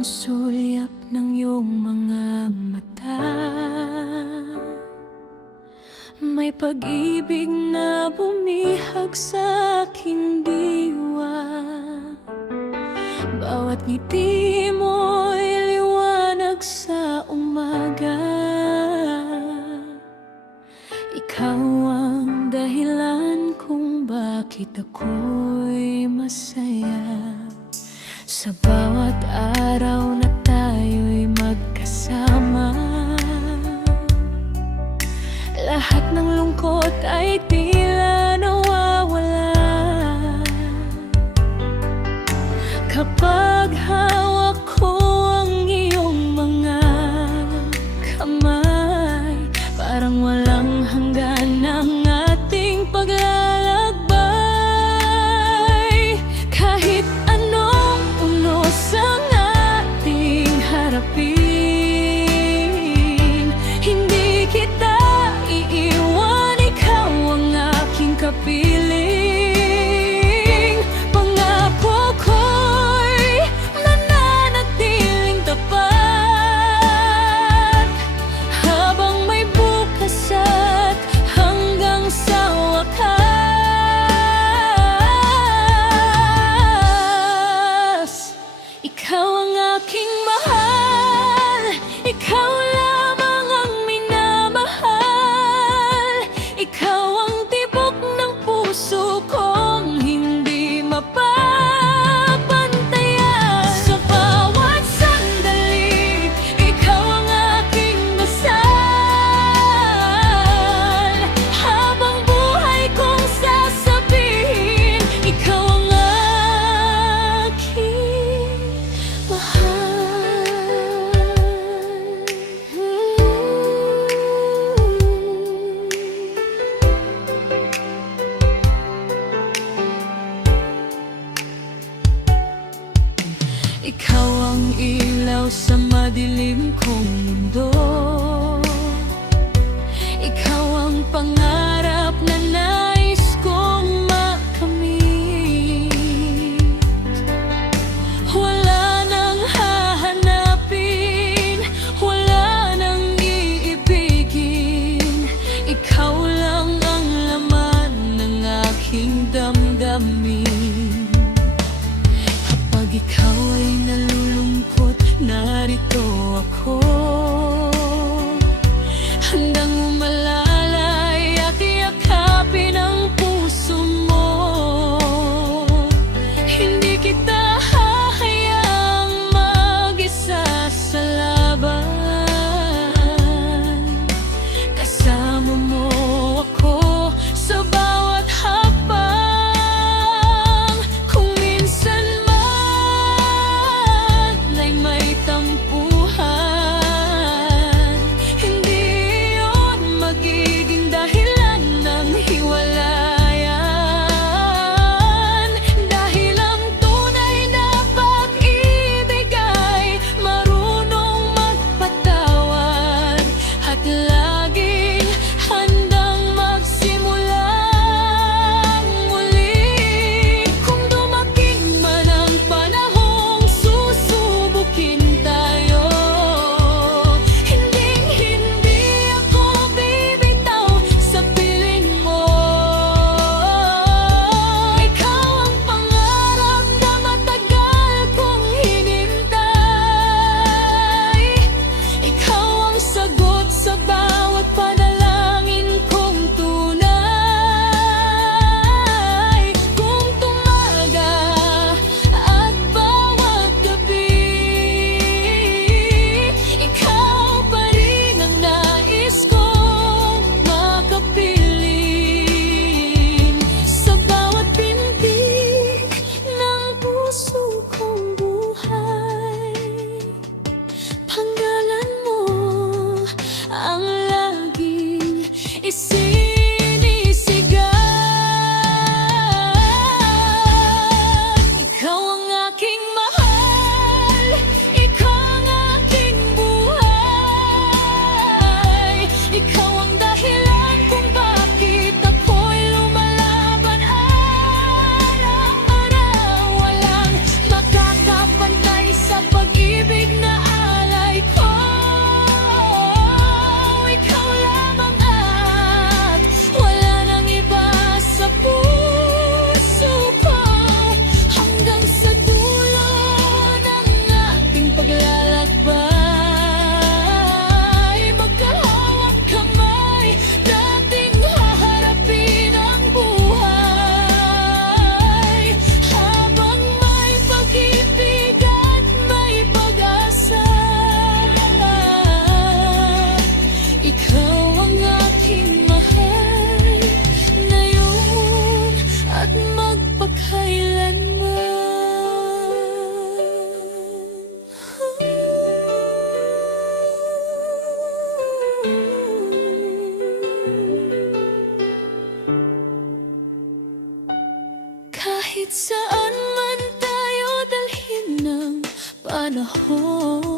ang sulyap ng iyong mga mata. May pag-ibig na bumihag sa aking diwa. Bawat ngiti mo'y liwanag sa umaga. Ikaw ang dahilan kung bakit ako'y masaya. Sa bawat araw na tayo'y magkasama, lahat ng lungkot ay tila nawawala. Kapag hawak ko ang iyong mga kamay, parang walang hanggan ang ating paglalakbay. Kahit anong unos ang ating harapin, hindi kita iiwan, ikaw ang aking kapiling. Pangako ko'y mananatiling tapat habang may bukas at hanggang sa wakas. Ikaw ang aking mahal, ikaw lamang ang minamahal. Ikaw ang tibok ng puso kong hindi mapapantayan. Sa bawat sandali, ikaw ang aking dasal. Habang buhay kong sasabihin, ikaw ang aking mahal. Ikaw ang ilaw sa madilim kong mundo. Ikaw ang pangarap na nais kong makamit. Wala nang hahanapin, wala nang iibigin. Ikaw lang ang laman ng aking damdamin. Kapag ikaw ay nalulungkot, narito ako, handang umalalay at panahon.